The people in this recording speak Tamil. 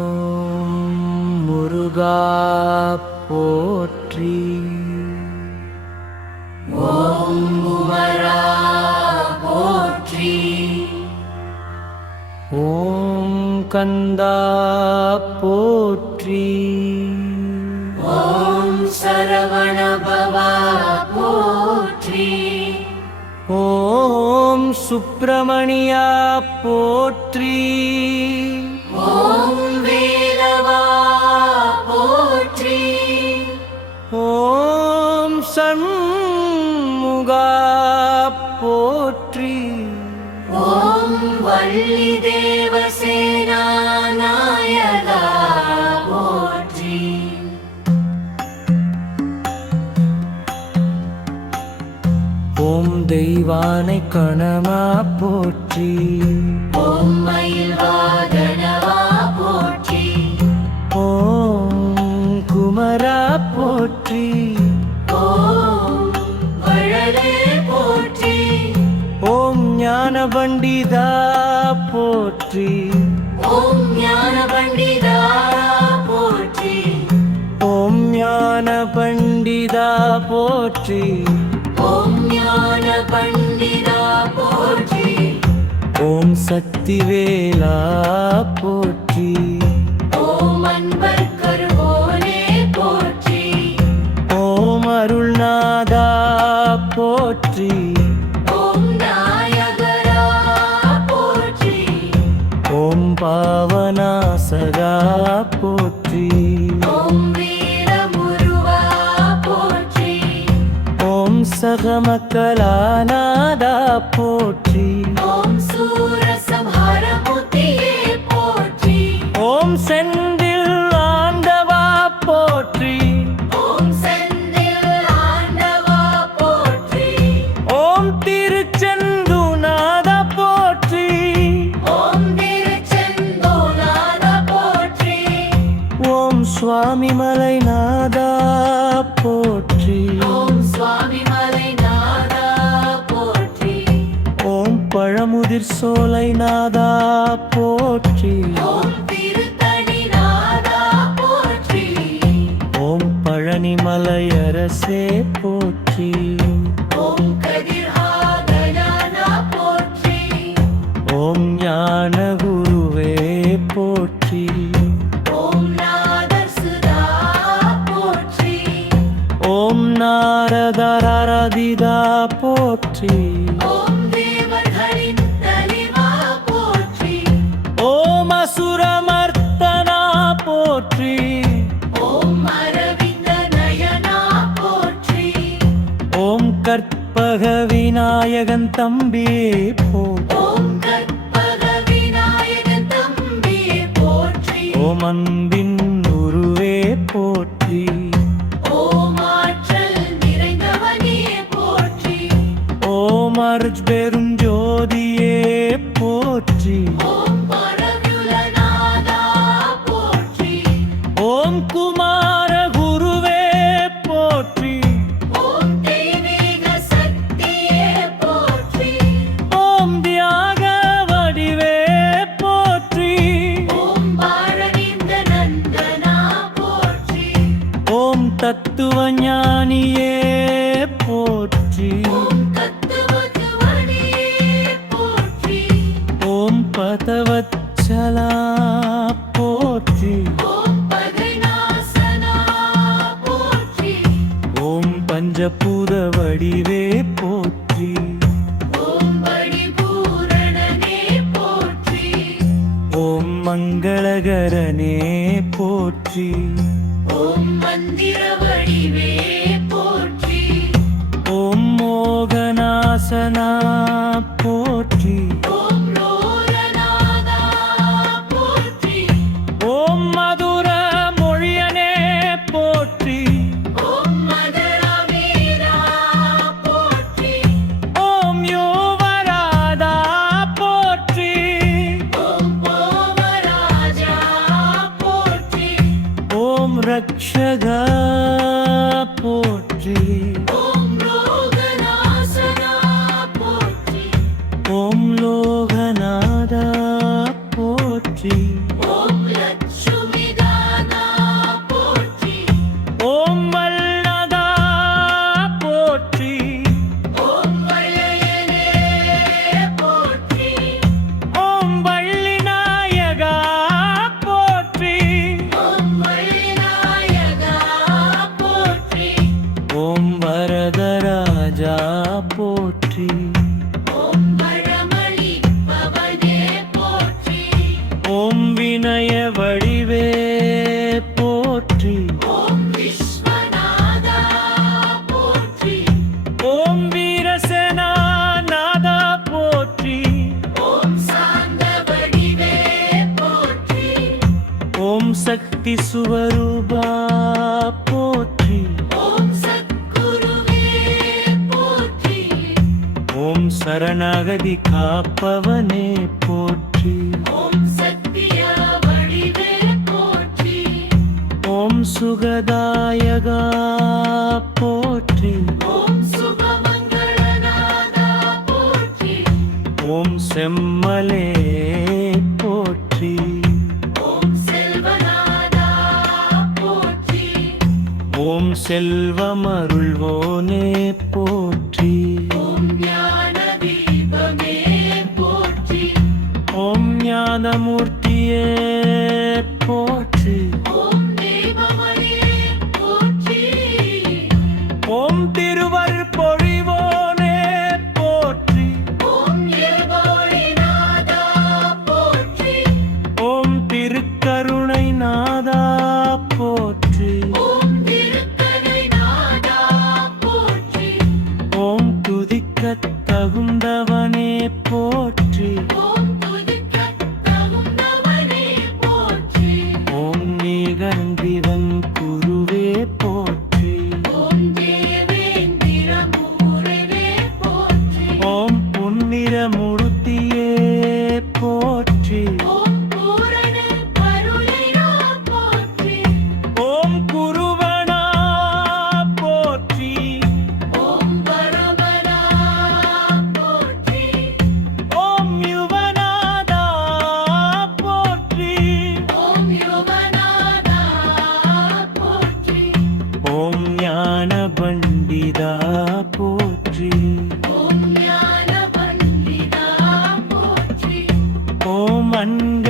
ஓம் முருகா போற்றி. ஓம் குமரா போற்றி. ஓம் கந்தா போற்றி. ஓம் சரவணபவா போற்றி. ஓம் சுப்பிரமணியா போற்றி. ஓம் வேலவா போற்றி. ஓம் சண்முகா போற்றி. ஓம் வள்ளி தேவசேனா நாயகா போற்றி. ஓம் தெய்வானை கணமா போற்றி. ஓம் மயில் வாகனவா போற்றி. ஓம் குமரா போற்றி. ஓம் வள்ளலே போற்றி. ஓம் ஞான பண்டிதா போற்றி. ஓம் ஞான பண்டிதா போற்றி. ஓம் ஞான பண்டிதா போற்றி. ஓம் ஞான பண்டிதா போற்றி. ஓம் சக்திவேலா போற்றி. ஓம் அன்பர் கருவோனே போற்றி. ஓம் அருள்நாதா போற்றி. ஓம் நாயகரா போற்றி. ஓம் பாவநாசகா போற்றி. ஓம் வீரமுருவா போற்றி. ஓம் சகமக்கலாநாதா போற்றி. ஓம் சூரசம்ஹாரமூர்த்தியே போற்றி. ஓம் செந்தில் ஆண்டவா போற்றி. ஓம் செந்தில் ஆண்டவா போற்றி. ஓம் திருச்செந்தூநாதா போற்றி. ஓம் திருச்செந்தூர்நாதா போற்றி. ஓம் சுவாமி மலைநாதா போற்றி. ஓம் சுவாமி மலைநாதா போற்றி. ஓம் பழமுதிர் சோலைநாதா போற்றி. ஓம் திருத்தணிநாதா போற்றி. ஓம் பழனிமலையரசே போற்றி. ஓம் கதிர்ஹாகனானா போற்றி. ஓம் ஞான குருவே போற்றி. ஓம் நாதர் சுதா போற்றி. ஓம் நாரதராதிதா போற்றி. ஓம் தேவர்களின் தலைவா போற்றி. ஓம் அசுரமர்த்தனா போற்றி. ஓம் அரவிந்த நயனா போற்றி. ஓம் கற்பக விநாயகன் தம்பியே போற்றி. ஓம் கற்பக விநாயகன் தம்பியே போற்றி. ஓம் அன்பின் உருவே போற்றி. ஓம் ஆற்றல் நிறைந்தவனே போற்றி. ஓம் அருட் பெருஞ்சோதியே போற்றி. ஓம் பரகுலநாதா போற்றி. ஓம் குமார குருவே போற்றி. ஓம் தெய்வீக சக்தியே போற்றி. ஓம் தியாக வடிவே போற்றி. ஓம் பாரணிந்த நந்தனா போற்றி. ஓம் தத்துவ ஞானியே போற்றி. ஓம் தத்துவத்துவனியே போற்றி. ஓம் பதவச்சலா போற்றி. ஓம் பகைநாசனா போற்றி. ஓம் பஞ்சபூத வடிவே போற்றி. ஓம் பரிபூரணனே போற்றி. ஓம் மங்களகரனே போற்றி. ஓம் மந்திர வடிவே போற்றி. ஓம் மோகநாசனா போற்றி. ஓம் லோகநாதா போற்றி. ஓம் மதுர மொழியனே போற்றி. ஓம் மதுரா வீரா போற்றி. ஓம் யோவராதா போற்றி. ஓம் போவராஜா போற்றி. ஓம் ரக்ஷகா போற்றி. ஓம் லோகநாசனா போற்றி. ஓம் லோகநாதா போற்றி ஓம் லட்சுமிதானா போற்றி ஓம் வல்லதா போற்றி ஓம் வளையனே போற்றி ஓம் வள்ளிநாயகா போற்றி ஓம் வள்ளிநாயகா போற்றி ஓம் வரதராஜா போற்றி ஓம் வரமளிப்பவனே போற்றி ஓம் வினய வடிவே போற்றி ஓம் விஸ்வநாதா போற்றி ஓம் வீரசேனா நாதா போற்றி ஓம் சாந்த வடிவே போற்றி ஓம் சக்தி சுவரூபா போற்றி ஓம் சத்குருவே போற்றி ஓம் சரணாகதி காப்பவனே போற்றி ஓம் சத்திய வடிவே போற்றி ஓம் சுகதாயகா போற்றி ஓம் சுபமங்களநாதா போற்றி ஓம் செம்மலே போற்றி ஓம் செல்வநாதா போற்றி ஓம் செல்வமருள்வோனே போற்றி ஓம் ஞான தீபமே போற்றி ஓம் ஞானமூர்த்தியே போற்றி ஓம் தேவமணியே போற்றி ஓம் திருவருட்பொழிவோனே போற்றி ஓம் ஏகோடிநாதா போற்றி ஓம் திருக்கருணை நாதா போற்றி ஓம் திருக்கடைநாதா போற்றி ஓம் துதிக்கத் தகுந்தவனே போற்றி ஓம் துதிக்கத் தகுந்தவனே போற்றி ஓம் நிகழ்ந்திரன் குருவே போற்றி ஓம் தேவேந்திரமூரவே போற்றி ஓம் புன்னிறமூர்த்தியே போற்றி ஓம் பூரண கருணையா போற்றி ஓம் குருவனா போற்றி ஓம் பரமனா போற்றி ஓம் யுவநாதா போற்றி ஓம் யுவநாதா போற்றி ஓம் ஞான பண்டிதா போற்றி ஓம் ஞான பண்டிதா போற்றி ஓம் அன்க